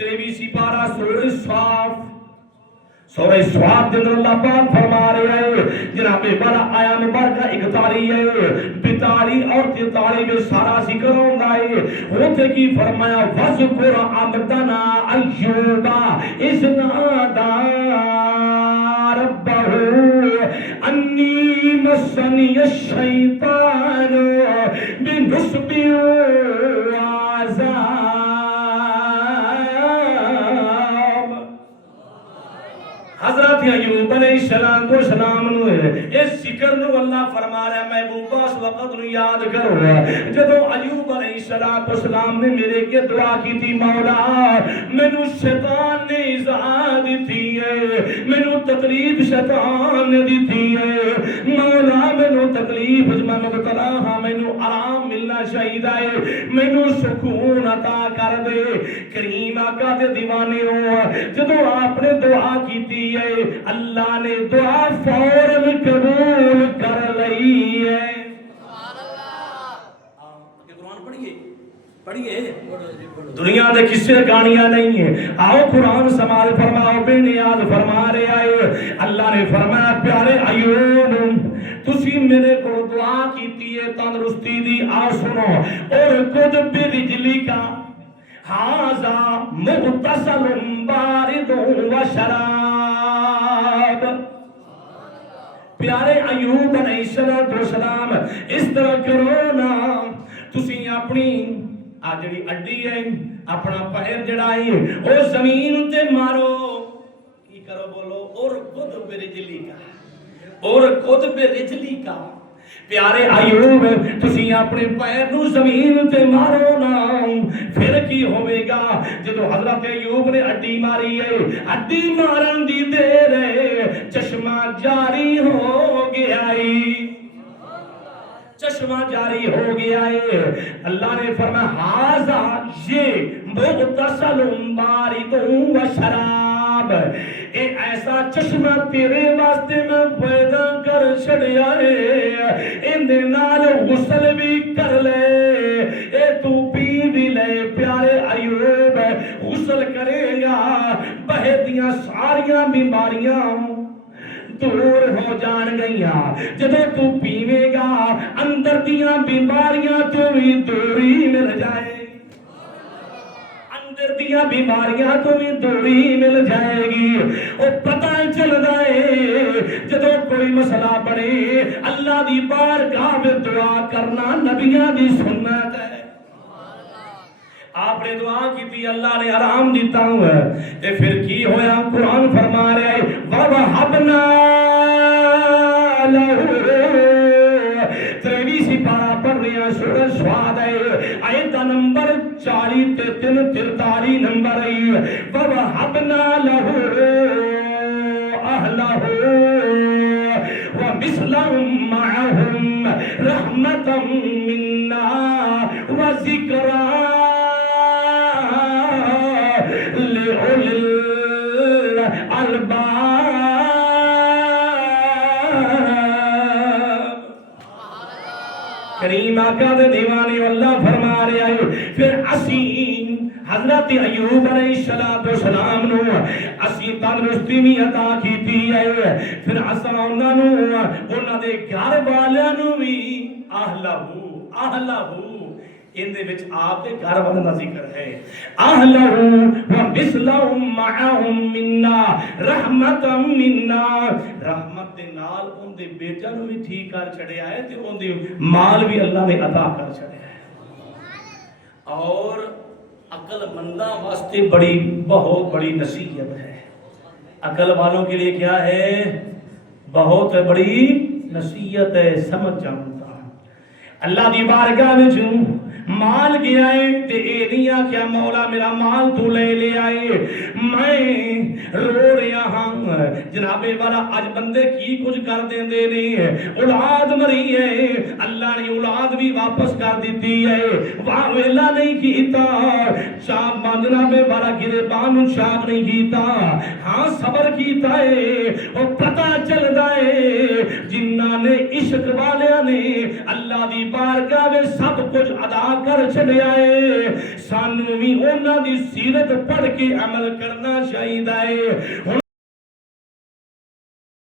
23 سپارہ سورہ صاف سورہ صاف دن اللہ پاک فرما رہے ہیں جناب والا آیا مبارکہ 41 ہے 42 اور 43 میں سارا ذکر ہوتا ہے ہوتے کی فرمایا وذکر عبدنا ایوب اذ نادى ربه انی مسنی الشیطان بنصب وعذاب. حضرت ایوب علیہ السلام نو اس ذکر نو اللہ فرما رہا ہے محبوبہ اس وقت نو یاد کرو جدو ایوب علیہ السلام نے میرے کے دعا کی تھی مولا مینو شیطان نے ایذا دیتی ہے مینو تکلیف شیطان نے دیتی ہے مولا مینو تکلیف میں مبتلا ہاں مینو آرام ملنا چاہیے مینو سکون عطا کر دے. کریم آقا دے دیوانے ہو جدو آپ نے دعا کی تھی اللہ نے دعا فوراً قبول کر لی ہے. قرآن پڑھیے دنیا دے کسے گانیاں نہیں ہیں. آؤ قرآن سمال فرماؤ بے نیاز فرما رہے آئے. اللہ نے فرمایا پیارے ایوب تسی میرے کو دعا کیتی ہے تندرستی دی آ سنو اور خود برجلی کا ہاذا مغتسل بارد و شراب. پیارے ایوب علیہ السلام اس طرح کرو نا تسی اپنی آجڑی اڈی ہے اپنا پہر جڑائی اور زمین تے مارو کی کرو بولو اور خود برجلی کا اور خود برجلی کا. پیارے ایوب تسی اپنے پیر نو زمین تے مارو نا پھر کی ہوئے گا. جدو حضرت ایوب نے اڈی ماری ہے اڈی مارن دی دیر ہے چشمہ جاری ہو گیا ہے چشمہ جاری ہو گیا ہے. اللہ نے فرمایا ہاذا یہ مغتسل بارد و شراب اے ایسا چشمہ تیرے واسطے میں پیدا کر چھڑیا ہے اندے نال غسل بھی کر لے اے تو پی بھی لے. پیارے ایوب غسل کرے گا بہتیاں ساریاں بیماریاں دور ہو جان گئیاں. جدو تو پیوے گا اندر دیاں بیماریاں تو بھی دوری مل جائے اندر دیاں بیماریاں تو بھی دوری مل جائے گی. اور پتہ چل جائے جدو کوئی مسئلہ بڑے اللہ دی بارگاہ میں دعا کرنا نبیاں دی سنت ہے. آپ نے دعا کی تھی اللہ نے آرام دیتا ہوں تے پھر کی ہویا قرآن فرما رہے ہیں وَوَحَبْنَا لَهُ 23 سپارہ پڑھ رہے ہیں سورہ صاد ہے آیت نمبر 40 تے 43 نمبر ہے وَوَحَبْنَا لَهُ أَهْلَهُ وَمِثْلَهُمْ مَعَهُمْ رَحْمَةً مِنَّا وَذِكْرًا کریم آقا دے دیوانے اللہ فرما رہے آئے. پھر اسی حضرت ایوب علیہ السلام نو اسی تندرستی بھی عطا کیتی ہے. پھر اساں انہاں نو انہاں دے گھر والیاں نو بھی اہلہو ان دے وچ آپ دے گھر والوں دا ذکر ہے اہلہو ومثلہم معہم منا رحمتا منا. رحمت دے نال ان دے بیٹا نو بھی ٹھیک کر چھڑیا ہے تے ان دے مال بھی اللہ نے عطا کر چھڑیا ہے. اور عقل منداں واسطے بہت بڑی نصیحت ہے. عقل والوں کے لیے کیا ہے بہت بڑی نصیحت ہے. سمجھ جانتا اللہ دی بارگاہ وچ مال گیا ہے تے اے نہیں آکھیا مولا میرا مال تو لے آئے میں رو رہا ہاں جناب والا اج بندے کی کچھ کر دیندے نہیں اولاد مری ہے اللہ نے اولاد بھی واپس کر دیتی ہے واہ ویلا نہیں کیتا چاک باندھنا میں والا گربان چاک نہیں کیتا ہاں صبر کیتا ہے اور پتہ چلدا ہے جنہاں نے عشق والیاں نے اللہ دی بارگاہ میں سب کچھ ادا کر چھڑیا ہے سانو بھی انہاں دی سیرت پڑھ کے عمل کرنا چاہیے ہے۔